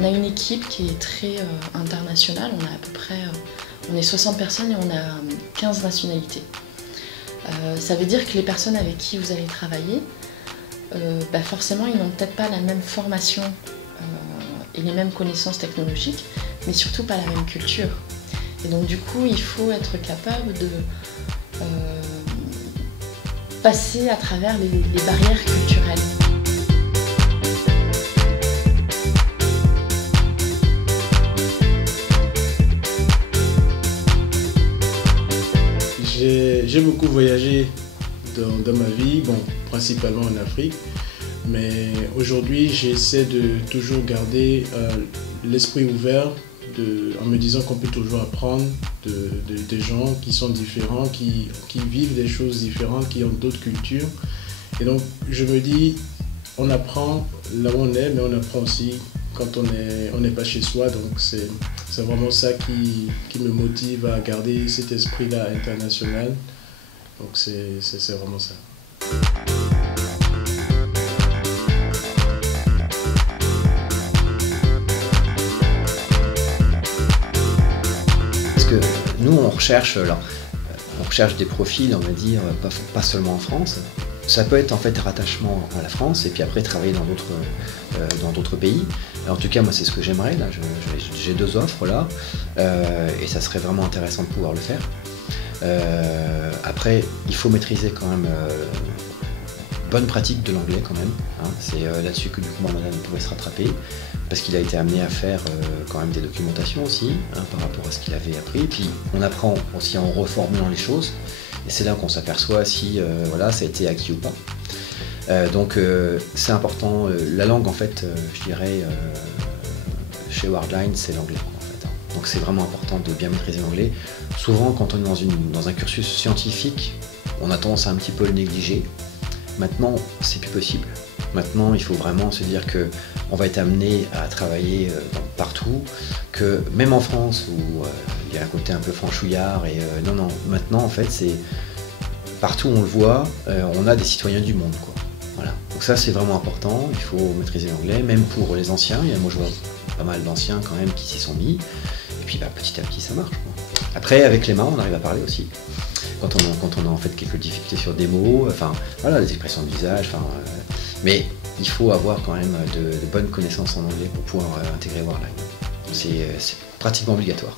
On a une équipe qui est très internationale, on a à peu près on est 60 personnes et on a 15 nationalités. Ça veut dire que les personnes avec qui vous allez travailler, forcément ils n'ont peut-être pas la même formation et les mêmes connaissances technologiques, mais surtout pas la même culture. Et donc du coup il faut être capable de passer à travers les barrières culturelles. J'ai beaucoup voyagé dans ma vie, bon, principalement en Afrique, mais aujourd'hui j'essaie de toujours garder l'esprit ouvert en me disant qu'on peut toujours apprendre des gens qui sont différents, qui vivent des choses différentes, qui ont d'autres cultures. Et donc je me dis, on apprend là où on est, mais on apprend aussi quand on n'est pas chez soi. Donc c'est vraiment ça qui me motive à garder cet esprit-là international. Donc c'est vraiment ça. Parce que nous on recherche des profils, on va dire, pas seulement en France. Ça peut être en fait rattachement à la France et puis après travailler dans d'autres pays. Alors, en tout cas, moi, c'est ce que j'aimerais. Là, j'ai 2 offres là, et ça serait vraiment intéressant de pouvoir le faire. Après, il faut maîtriser quand même bonne pratique de l'anglais quand même. Hein. C'est là-dessus que du coup, Madame pourrait se rattraper, parce qu'il a été amené à faire quand même des documentations aussi, hein, par rapport à ce qu'il avait appris. Et puis, on apprend aussi en reformulant les choses. Et c'est là qu'on s'aperçoit si voilà, ça a été acquis ou pas. Donc c'est important. La langue, en fait, je dirais, chez Worldline, c'est l'anglais. En fait, hein. Donc c'est vraiment important de bien maîtriser l'anglais. Souvent, quand on est dans un cursus scientifique, on a tendance à un petit peu le négliger. Maintenant, c'est plus possible. Maintenant, il faut vraiment se dire qu'on va être amené à travailler partout, que même en France où il y a un côté un peu franchouillard, et non, maintenant en fait c'est partout où on le voit, on a des citoyens du monde, quoi. Voilà. Donc ça c'est vraiment important, il faut maîtriser l'anglais, même pour les anciens. Moi je vois pas mal d'anciens quand même qui s'y sont mis, et puis petit à petit ça marche, quoi. Après avec les mains on arrive à parler aussi. Quand on a en fait quelques difficultés sur des mots, enfin voilà, des expressions de visage, mais il faut avoir quand même de bonnes connaissances en anglais pour pouvoir intégrer Worldline. C'est pratiquement obligatoire.